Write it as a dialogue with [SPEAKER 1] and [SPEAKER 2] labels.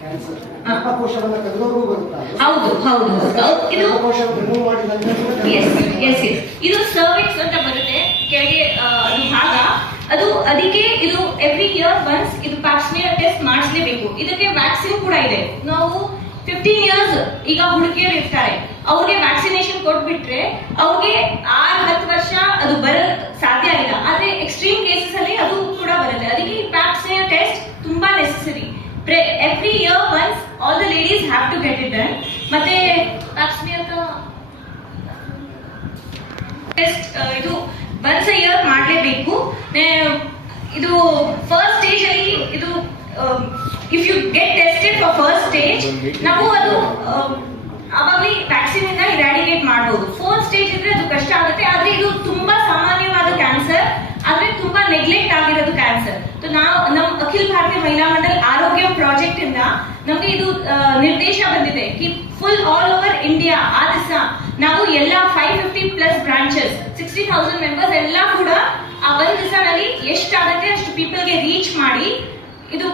[SPEAKER 1] Cancer ಹೌದು ಹೌದು ಇದು ಗರ್ಭಕೋಶವನ್ನು ಸರ್ವಿಕ್ಸ್ ಅಂತ ಬರುತ್ತೆ. ಕೆಳಗೆ ಅದು ಭಾಗ. ಅದು ಅದಕ್ಕೆ ಇದು ಎವ್ರಿ ಇಯರ್ ಒನ್ಸ್ ಇದು ಪ್ಯಾಪ್ಸ್ಮಿಯರ್ ಟೆಸ್ಟ್ ಮಾಡಿಸಲೇಬೇಕು. ಇದಕ್ಕೆ ವ್ಯಾಕ್ಸಿನ್ ಕೂಡ ಇದೆ. ನಾವು ಫಿಫ್ಟೀನ್ ಇಯರ್ಸ್ ಈಗ ಹುಡುಗಿಯರು ಇರ್ತಾರೆ ಅವ್ರಿಗೆ ವ್ಯಾಕ್ಸಿನೇಷನ್ ಕೊಟ್ಬಿಟ್ರೆ ಅವ್ರಿಗೆ ಆರು ಹತ್ತು ವರ್ಷ ಅದು ಬರ ಸಾಧ್ಯ ಆಗಿಲ್ಲ ಆದ್ರೆ ಎಕ್ಸ್ಟ್ರೀಮ್ ಕೇಸಸ್ ಅಲ್ಲಿ ಅದು ಕೂಡ ಬರುತ್ತೆ. ಅದಕ್ಕೆ ಪ್ಯಾಪ್ಸ್ಮಿಯರ್ ಟೆಸ್ಟ್ ತುಂಬಾ necessary every year once all the ladies have to get it ಮತ್ತೆ ಲಕ್ಷ್ಮಿ ಟೆಸ್ಟ್ ಇದು ಒನ್ಸ್ ಇಯರ್ ಮಾಡಲೇಬೇಕು. ಇದು ಫಸ್ಟ್ ಸ್ಟೇಜ್ ಅಲ್ಲಿ ಇದು if you get tested for first stage ನಾವು ಅದು ಅವಾಗಲೇ ವ್ಯಾಕ್ಸಿನ್ ಇಂದ ಇರಾಡಿಗೇಟ್ ಮಾಡಬಹುದು ಫೋರ್ತ್ ಸ್ಟೇಜ್ ಇದ್ರೆ ಅದು ಕಷ್ಟ ಆಗುತ್ತೆ, ಆದ್ರೆ ಇದು ತುಂಬಾ ಸಾಮಾನ್ಯವಾದ ಕ್ಯಾನ್ಸರ್ ಆದ್ರೆ ತುಂಬಾ ನೆಗ್ಲೆಕ್ಟ್ ಆಗಿರೋದು ಕ್ಯಾನ್ಸರ್ ನಾವು ನಮ್ಮ ಅಖಿಲ ಭಾರತೀಯ ಮಹಿಳಾ ಮಂಡಲ್ ಪ್ರಾಜೆಕ್ಟ್ ಇಂದ ನಮ್ಗೆ ಇದು ನಿರ್ದೇಶ ಬಂದಿದೆ. ಕಿ ಫುಲ್ ಆಲ್ ಓವರ್ ಇಂಡಿಯಾ ಆ ದಿವಸ ನಾವು ಎಲ್ಲ five fifty plus branches sixty thousand members ಎಲ್ಲ ಕೂಡ ಆ ಒಂದ್ ದಿವಸನಲ್ಲಿ ಎಷ್ಟಾಗತ್ತೆ ಅಷ್ಟು ಪೀಪಲ್ಗೆ ರೀಚ್ ಮಾಡಿ ಇದು